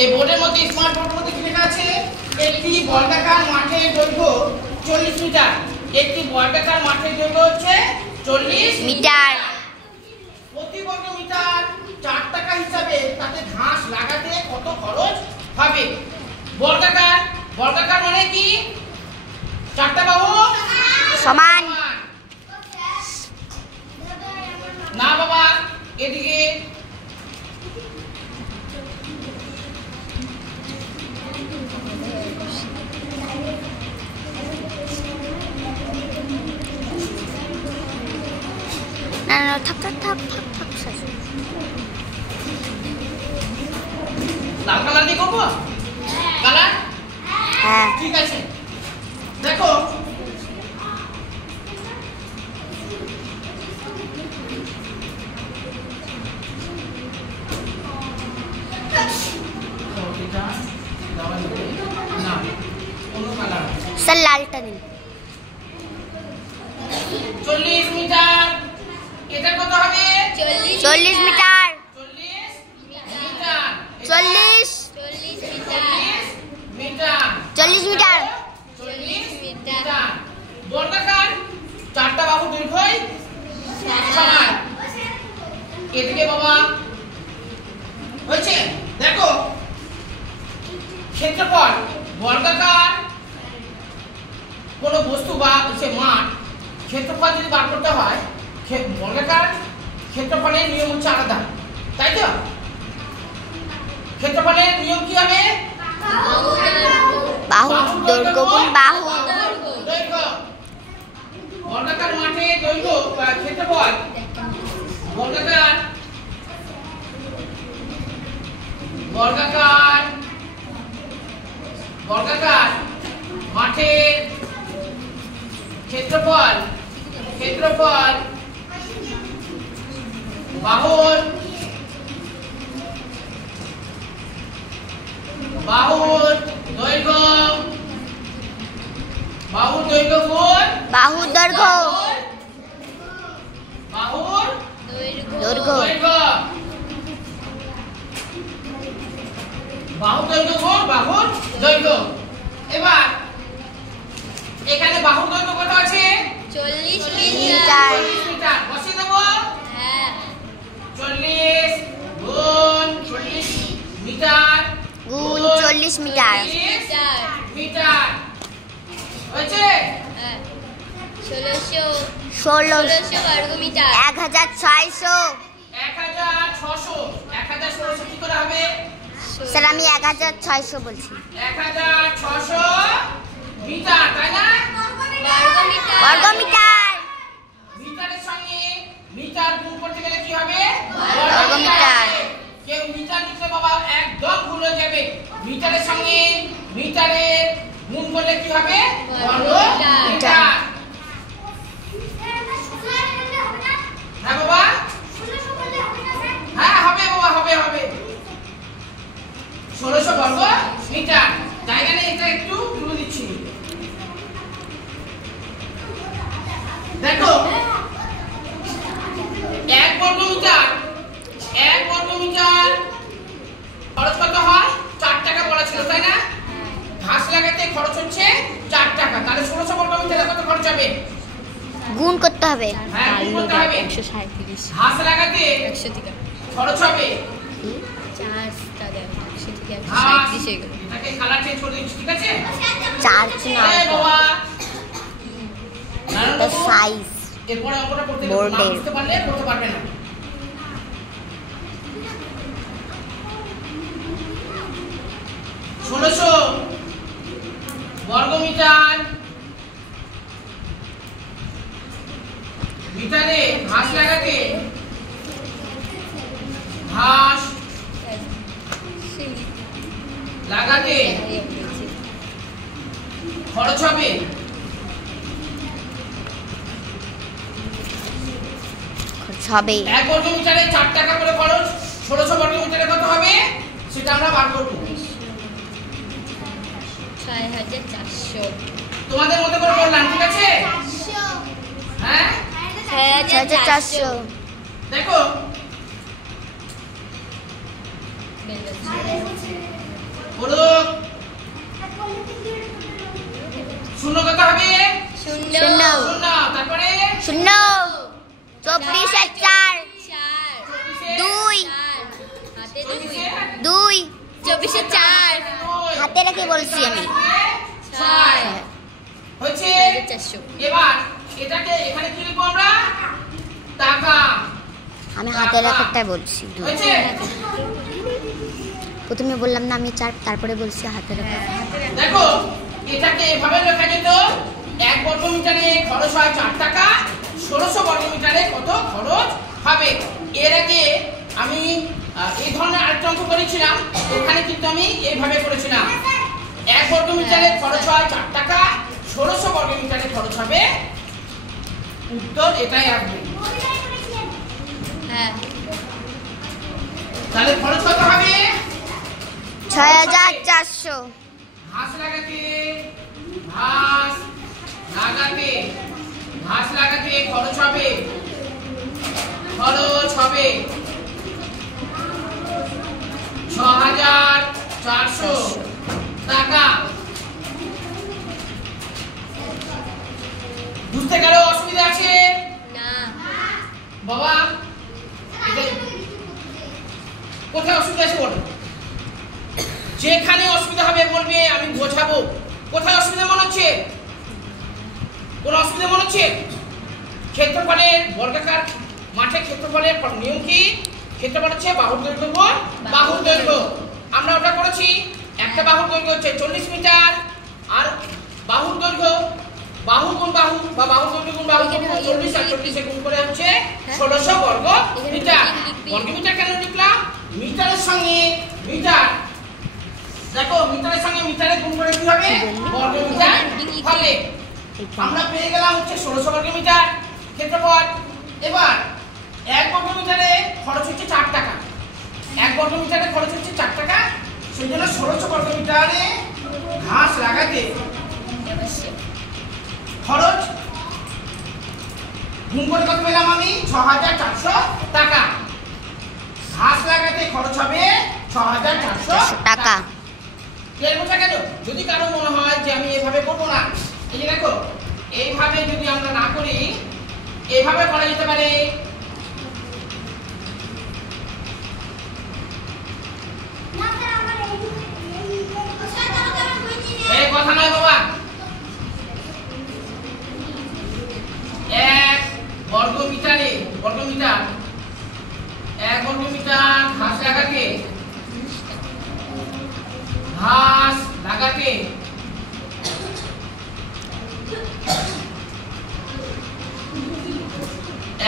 এই বোর্ডের মধ্যে স্মার্ট বোর্ডের মধ্যে কি লেখা আছে? একটি বর্গাকার মাঠের দৈর্ঘ্য 40 মিটার। একটি বর্গাকার মাঠের দৈর্ঘ্য হচ্ছে 40 মিটার। প্রতি বর্গ মিটার 4 টাকা হিসাবে তাতে ঘাস লাগাতে কত খরচ হবে? বর্গাকার, বর্গাকার মানে কি? 4টা বাহু সমান। না বাবা, এদিকে থাক থাক থাক থাক থাক। লাল কালার দিয়ে করবো? কালার? হ্যাঁ ঠিক আছে। দেখো স্যার লালটা দিন। 40 মিটার। এটা কত হবে? 40 metre. 40 metre. 40 metre. 40 metre. 40 metre. বর্গাকার 4টা বাহু দৈর্ঘ্যই সমান। এদিকে বাবা হয়েছে? দেখো ক্ষেত্রফল, বর্গাকার কোনো বস্তু বা হচ্ছে মাঠ ক্ষেত্রফল যদি বার করতে হয়, বর্গাকার ক্ষেত্রফলের নিয়ম হচ্ছে আলাদা, তাই তো? ক্ষেত্রফলের নিয়ম কি হবে? বাহু দৈর্ঘ্য গুণ বাহু। দৈর্ঘ্য। বর্গাকার মাঠে দৈর্ঘ্য ক্ষেত্রফল, বর্গাকার বর্গাকার বর্গাকার মাঠের ক্ষেত্রফল, ক্ষেত্রফল বাহুর দৈর্ঘ্য, বাহুর দৈর্ঘ্য গুণ বাহুর দৈর্ঘ্য। বাহুর দৈর্ঘ্য। বাহুর দৈর্ঘ্য গুণ বাহুর দৈর্ঘ্য। এবার এখানে বাহুর দৈর্ঘ্য কত আছে? 40 মিটার। বসিয়ে দেবো। 40 গুণ 40 মিটার গুণ 40 মিটার। মিটার হয়েছে? 1600 বর্গ মিটার। 1600। 1600 কি করে হবে? স্যার আমি 1600 বলছি। 1600 মিটার, তাই না? বর্গ মিটার। মিটারের সঙ্গে মিটার গুণ করতে গেলে কি হবে? বর্গ মিটার। কেউ মিটার লিখলে বাবা একদম ভুল হয়ে যাবে। মিটারের সঙ্গে মিটারের গুণ করলে কি হবে? বর্গ মিটার। হ্যাঁ বাবা, হ্যাঁ হবে বাবা, হবে হবে। 1600 বর্গ মিটার। জায়গা নেই, এটা একটু তুলে দিচ্ছি। দেখো 1 বর্গ মিটার, 1 বর্গ মিটার খরচ কত হয়? 4 টাকা বলা ছিল, তাই না? ঘাস লাগাতে খরচ হচ্ছে 4 টাকা। তাহলে 1600 বর্গ মিটারে কত খরচ হবে? গুণ করতে হবে। হ্যাঁ, গুণ করতে হবে। 137। ঘাস লাগাতে 100 থেকে খরচ হবে 4 টাকা 100 থেকে ঘাস। 137 হয়ে গেল। এটাকে কালার চেঞ্জ করে দিচ্ছি, ঠিক আছে? 4 এই বাবা এটা সাইজ এরপরে অঙ্কটা করতে বোর্ডে। বুঝতে পারলে করতে পারবে না। 1600 বর্গ মিটার। মিটারে ঘাস লাগাতে ঘাস লাগাতে খরচ হবে হবে 1 বর্গ মিটারে 4 টাকা করে খরচ। 1600 বর্গ মিটারে কত হবে সেটা আমরা বার করব। 6400। তোমাদের মতো করে বললাম, ঠিক আছে? হ্যাঁ 6400। দেখো বেল বাজছে। বলুক শূন্য কত হবে? শূন্য। শূন্য। শূন্য, তারপরে 0 24 আর 4 চার। 2 চার। হাতে দুই। 2 24 এ 4। হাতে রেখে বলছি আমি। 6 হচ্ছে। 400। এবার এটাকে এখানে কি লিখবো আমরা? টাকা। আমি হাতে রেখাটাই বলছি 2 হয়েছে? প্রথমে বললাম না আমি 4 তারপরে বলছি হাতে রেখা। দেখো এটাকে এভাবে লেখা যেত 1 বর্গ মিটারে খরচ হয় 4 টাকা, 1600 বর্গ মিটারে কত খরচ হবে। এর আগে আমি এই ধরনের আরেকটা অঙ্ক করেছিলাম, ওখানে কিন্তু আমি এইভাবে করেছিলাম 1 বর্গ মিটারে খরচ হয় 4 টাকা, 1600 বর্গ মিটারে খরচ হবে। উত্তর এটাই আসবে। হ্যাঁ। তাহলে খরচ কত হবে? 6400 ঘাস লাগাতে ঘাস লাগাতে ঘাস লাগাতে খরচ হবে 6400 টাকা। বুঝতে গেল অসুবিধা আছে? না। বাবা কোথায় অসুবিধা আছে বলো? যেখানে অসুবিধা হবে বলবে, আমি বোঝাবো। কোথায় অসুবিধা মনে হচ্ছে? কোন অসুবিধা মনে হচ্ছে? ক্ষেত্রফলের বর্গাকার মাঠে ক্ষেত্রফলের নিয়ম কি? ক্ষেত্রফল হচ্ছে বাহুর দৈর্ঘ্য গুণ বাহুর দৈর্ঘ্য। আমরা ওটা করেছি। একটা বাহুর দৈর্ঘ্য হচ্ছে 40 মিটার, আর বাহুর দৈর্ঘ্য বাহু গুণ বাহু বা বাহুর দৈর্ঘ্য গুণ বাহু 40 আর 40 গুণ করে হচ্ছে 1600 বর্গ মিটার। বর্গ মিটার কেন লিখলাম? মিটারের সঙ্গে মিটার, দেখো মিটারের সঙ্গে মিটারে গুণ করে কি হবে? বর্গ মিটার হবে। আমরা পেয়ে গেলাম হচ্ছে 1600 বর্গ মিটার ক্ষেত্রফল। এবার 1 বর্গ মিটারে খরচ হচ্ছে 4 টাকা। 1 বর্গ মিটারে খরচ হচ্ছে 4 টাকা, সেই জন্য 1600 বর্গ মিটারে ঘাস লাগাতে খরচ গুণ করে কত পেলাম আমি? 6400 টাকা। ঘাস লাগাতে খরচ হবে 6400 টাকা। এর বোঝা গেল? যদি কারো মনে হয় যে আমি এভাবে করবো না, এই যে দেখো এইভাবে যদি আমরা না করি, এইভাবে করা যেতে পারে। এই কথা নয় বাবা। 1 বর্গ মিটারে 1 বর্গ মিটার ঘাস লাগাতে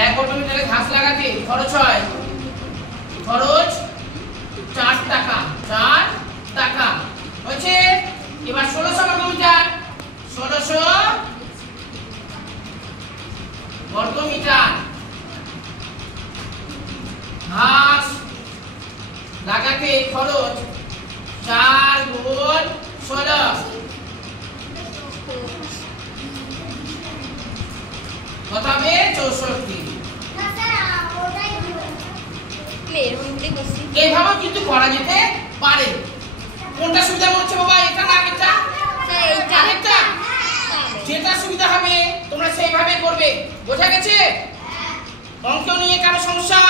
1 বর্গ মিটারে ঘাস লাগাতে খরচ হয় 4 টাকা। 4 টাকা হচ্ছে। এবার 1600 বর্গ মিটার, 1600 বর্গ মিটার ঘাস লাগাতে খরচ 4 গুণ 16 কত হবে? 64। এইভাবে কিন্তু করা যেতে পারে। কোনটা সুবিধা মনে হচ্ছে বাবা? এটা না এটা? আরেকটা যেটা সুবিধা হবে তোমরা সেইভাবে করবে। বোঝা গেছে? অঙ্ক নিয়ে কারো সমস্যা?